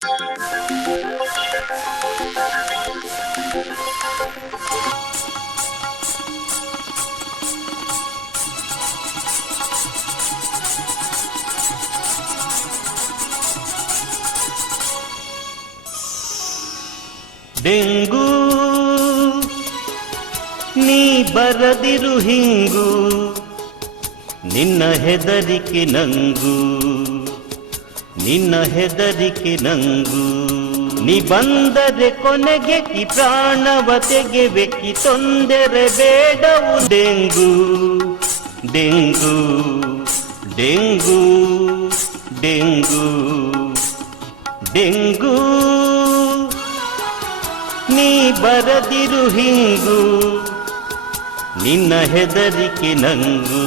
Dengue ನೀ ಬರದಿರು ಹಿಂಗು, ನಿನ್ನ ಹೆದರಿಕೆ ನಂಗು, ನಿನ್ನ ಹೆದರಿಕೆ ನಂಗು. ನೀ ಬಂದರೆ ಕೊನೆಗೆ ಈ ಪ್ರಾಣವ ತೆಗೆವೆಕ್ಕಿ, ತೊಂದರೆ ಬೇಡವು. Dengue dengue dengue dengue dengue ನೀ ಬರದಿರು ಹಿಂಗು, ನಿನ್ನ ಹೆದರಿಕೆ ನಂಗು,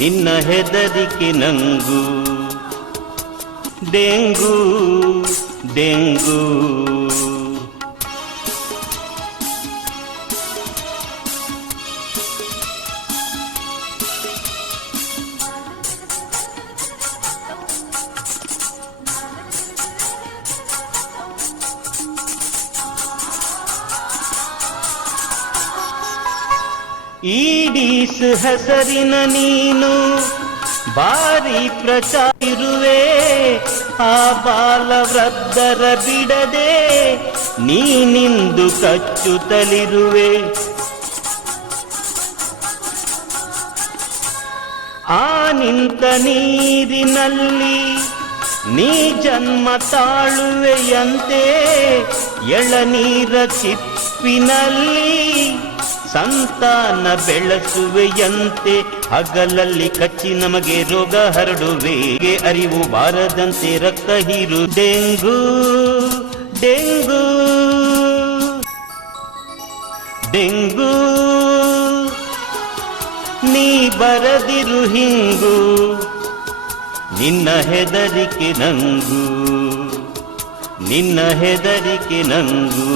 ನಿನ್ನ ಹೆದರಿಕೆ ನಂಗು. ಡೆಂಗೂ ಡೆಂಗೂ ಈಡೀಸ್ ಹೆಸರಿನ ನೀನು ಭಾರಿ ಪ್ರಚಾರಿರುವೆ, ಆ ಬಾಲ ವೃದ್ಧರ ಬಿಡದೆ ನೀನಿಂದು ಕಚ್ಚುತ್ತಲಿರುವೆ. ಆ ನಿಂತ ನೀರಿನಲ್ಲಿ ನೀ ಜನ್ಮ ತಾಳುವೆಯಂತೆ, ಎಳನೀರ ಚಿಪ್ಪಿನಲ್ಲಿ ಸಂತಾನ ಬೆಳೆಸುವೆಯಂತೆ. ಹಗಲಲ್ಲಿ ಕಚ್ಚಿ ನಮಗೆ ರೋಗ ಹರಡುವೆ, ಅರಿವು ಬಾರದಂತೆ ರಕ್ತ ಹೀರು. ಡೆಂಗೂ ಡೆಂಗೂ ಡೆಂಗೂ ನೀ ಬರದಿರು ಹಿಂಗು, ನಿನ್ನ ಹೆದರಿಕೆ ನಂಗು, ನಿನ್ನ ಹೆದರಿಕೆ ನಂಗು.